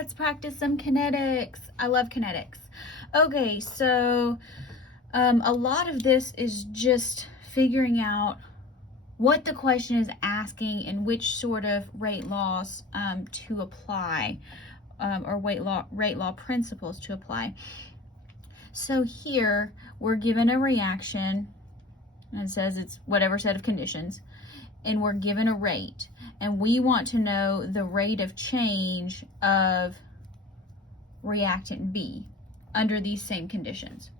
Let's practice some kinetics. I love kinetics. Okay, so a lot of this is just figuring out what the question is asking and which sort of rate laws to apply, or rate law principles to apply. So here we're given a reaction, and it says it's whatever set of conditions, and we're given a rate, and we want to know the rate of change of reactant B under these same conditions.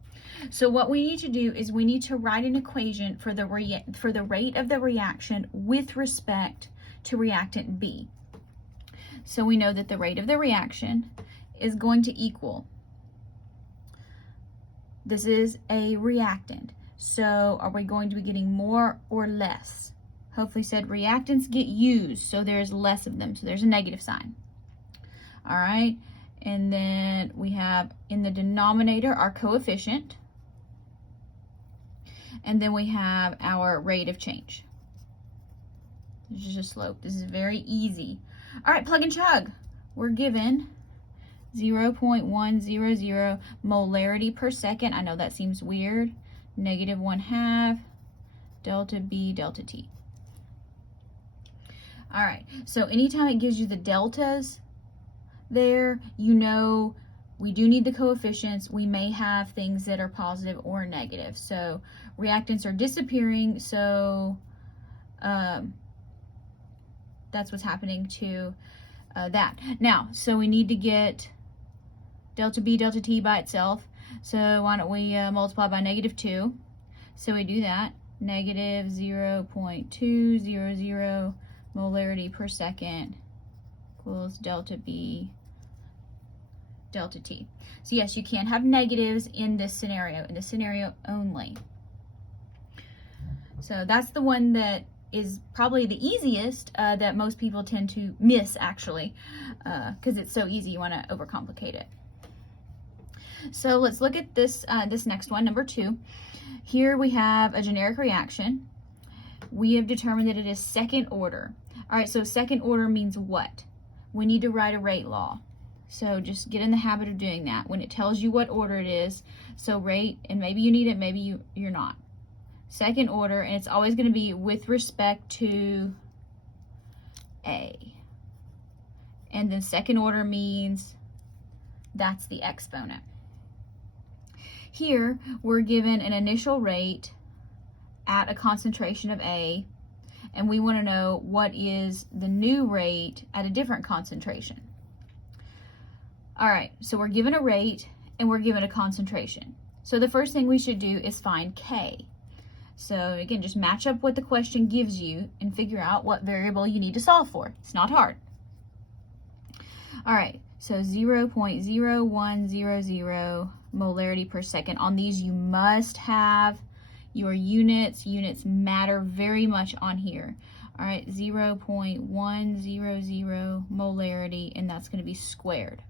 So what we need to do is we need to write an equation for the rate of the reaction with respect to reactant B. So we know that the rate of the reaction is going to equal, this is a reactant, so are we going to be getting more or less? Hopefully said reactants get used, so there's less of them, so there's a negative sign. All right, and then we have in the denominator our coefficient, and then we have our rate of change. This is a slope. This is very easy. All right, plug and chug. We're given 0.100 molarity per second. I know that seems weird. -1/2 delta B delta T. All right, so anytime it gives you the deltas there, you know we do need the coefficients. We may have things that are positive or negative. So reactants are disappearing, so that's what's happening to that. Now, so we need to get delta B delta T by itself. So why don't we multiply by -2? So we do that. -0.200 molarity per second equals delta B delta T. So yes, you can have negatives in this scenario only. So that's the one that is probably the easiest, that most people tend to miss, actually, because it's so easy. You want to overcomplicate it. So let's look at this this next one, number 2. Here we have a generic reaction. We have determined that it is second order. All right, so second order means what? We need to write a rate law. So just get in the habit of doing that when it tells you what order it is. So rate, and maybe you need it, maybe you're not. Second order, and it's always going to be with respect to A. And then second order means that's the exponent. Here, we're given an initial rate at a concentration of A, and we want to know what is the new rate at a different concentration. All right, so we're given a rate and we're given a concentration. So the first thing we should do is find K. So again, just match up what the question gives you and figure out what variable you need to solve for. It's not hard. All right, so 0.0100 molarity per second. On these, you must have your units. Units matter very much on here. All right, 0.100 molarity, and that's going to be squared.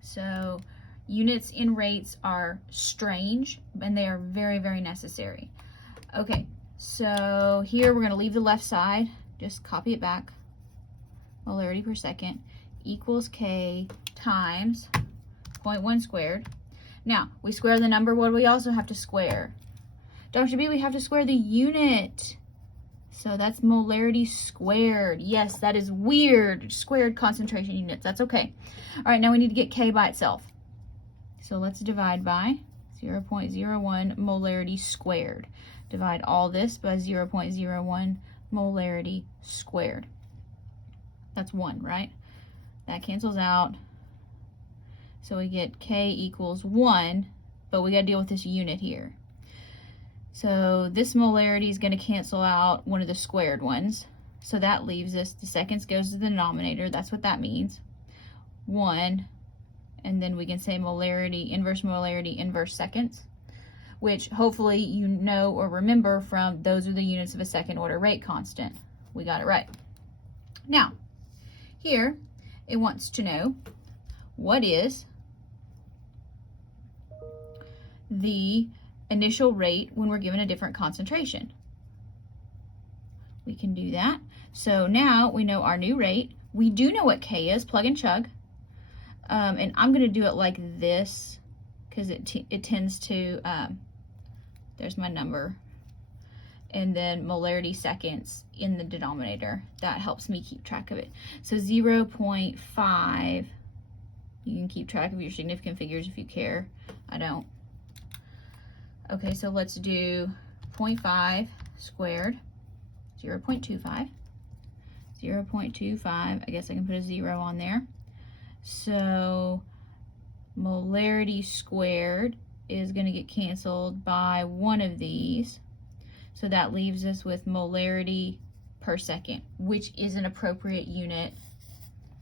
So units in rates are strange, and they are very, very necessary. Okay, so here we're going to leave the left side. Just copy it back. Molarity per second equals K times 0.1 squared. Now, we square the number. What do we also have to square? Dr. B, we have to square the unit. So that's molarity squared. Yes, that is weird. Squared concentration units. That's okay. All right, now we need to get K by itself. So let's divide by 0.01 molarity squared. Divide all this by 0.01 molarity squared. That's 1, right? That cancels out. So we get K equals 1, but we got to deal with this unit here. So this molarity is going to cancel out one of the squared ones. So that leaves us, the seconds goes to the denominator. That's what that means. 1, and then we can say molarity, inverse seconds, which hopefully you know or remember from those are the units of a second order rate constant. We got it right. Now, here it wants to know what is the initial rate when we're given a different concentration. We can do that. So now we know our new rate, We do know what K is, plug and chug. And I'm going to do it like this because it tends to, there's my number. And then molarity seconds in the denominator. That helps me keep track of it. So 0.5, you can keep track of your significant figures if you care. I don't. Okay, so let's do 0.5 squared, 0.25. 0.25, I guess I can put a 0 on there. So molarity squared is going to get canceled by one of these. So that leaves us with molarity per second, which is an appropriate unit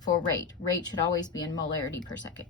for rate. Rate should always be in molarity per second.